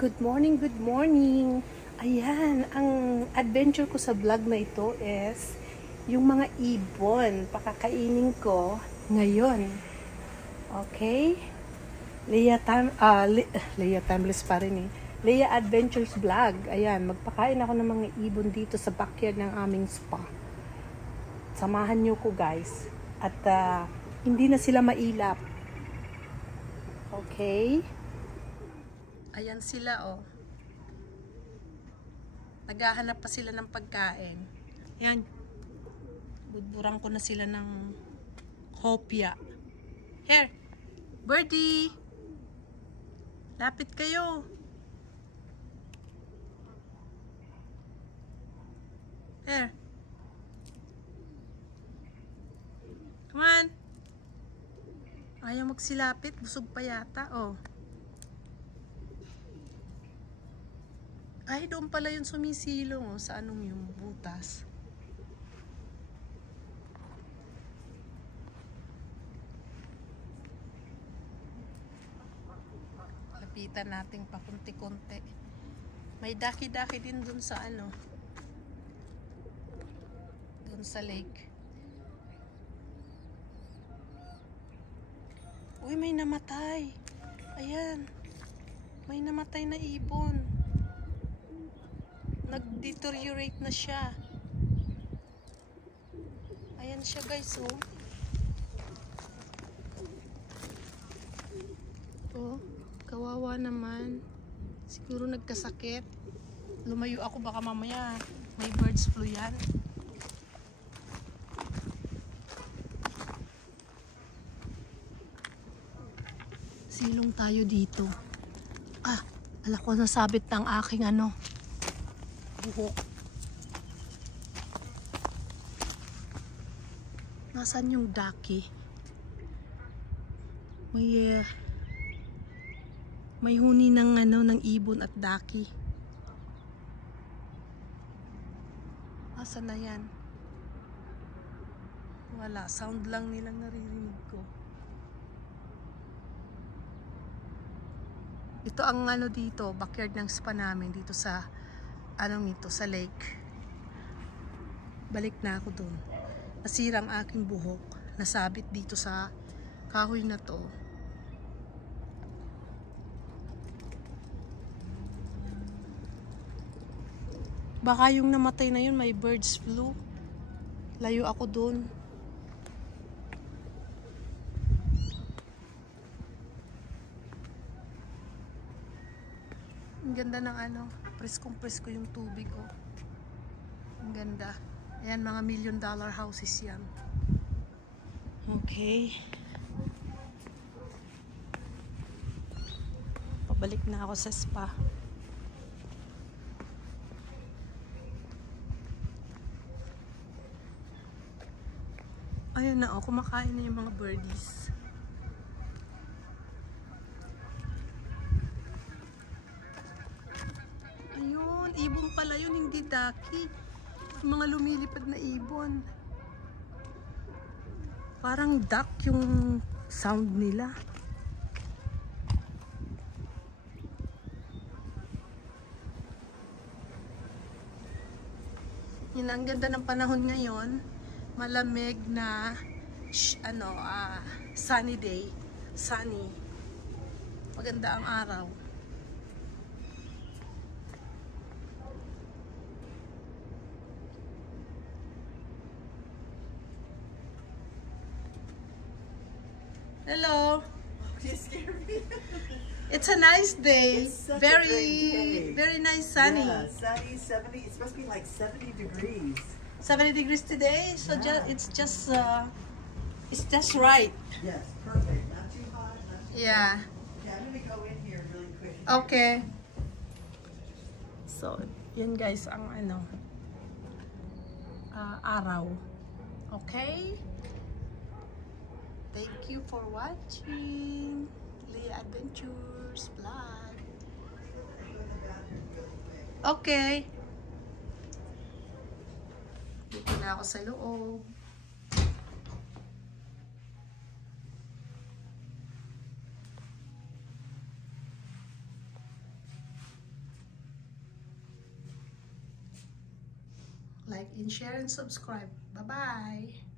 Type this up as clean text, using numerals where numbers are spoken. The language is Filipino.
Good morning, good morning. Ayan, ang adventure ko sa vlog na ito is yung mga ibon. Pakakainin ko ngayon. Okay? Leia Timeless pa rin eh. Leia Adventures Vlog. Ayan, magpakain ako ng mga ibon dito sa backyard ng aming spa. Samahan nyo ko guys. At hindi na sila mailap. Okay? Ayan sila oh. Naghahanap pa sila ng pagkain. Ayan. Budburang ko na sila ng hopya. Here. Birdie. Lapit kayo. Here. Come on. Ayaw magsilapit. Busog pa yata. Oh. Ay, doon pala yung sumisilong oh, sa anong yung butas. Lapitan natin pa kunti-kunti. May daki-daki din doon sa ano. Doon sa lake. Uy, may namatay. Ayan. May namatay na ibon. Nag-deteriorate na siya. Ayan siya guys oh. Oh, kawawa naman. Siguro nagkasakit. Lumayo ako baka mamaya may birds flu yan. Silong tayo dito. Ah, ala ko nasabit ng aking ano. Buhok. Nasaan yung ducky? May huni ng ano ng ibon at ducky. Asan na yan? Wala, sound lang nilang naririnig ko. Ito ang ano dito, backyard ng spa namin dito sa anong ito, sa lake. Balik na ako doon. Nasira ang aking buhok. Nasabit dito sa kahoy na to. Baka yung namatay na yun may birds flu. Layo ako doon. Ang ganda ng ano, preskong-presko yung tubig oh. Ang ganda. Ayan, mga $1 million houses yan. Okay. Pabalik na ako sa spa. Ayun na oh, kumakain na yung mga birdies. Ayun, ibon pala yun, hindi ducky. Mga lumilipad na ibon. Parang duck yung sound nila. Yun, ang ganda ng panahon ngayon. Malamig na sunny day. Sunny. Maganda ang araw. Hello. You scared me. It's a nice day. It's such a great day. Very nice sunny. Yeah, sunny, 70. It's supposed to be like 70 degrees. 70 degrees today, so Yeah. it's just right. Yes, perfect. Not too hot. Not too Yeah. Yeah, I'm gonna go in here really quick. Okay. So, yun guys ang ano araw. Okay? Thank you for watching Leia Adventures Vlog. Okay. Dito na ako sa loob. like and share and subscribe. Bye-bye!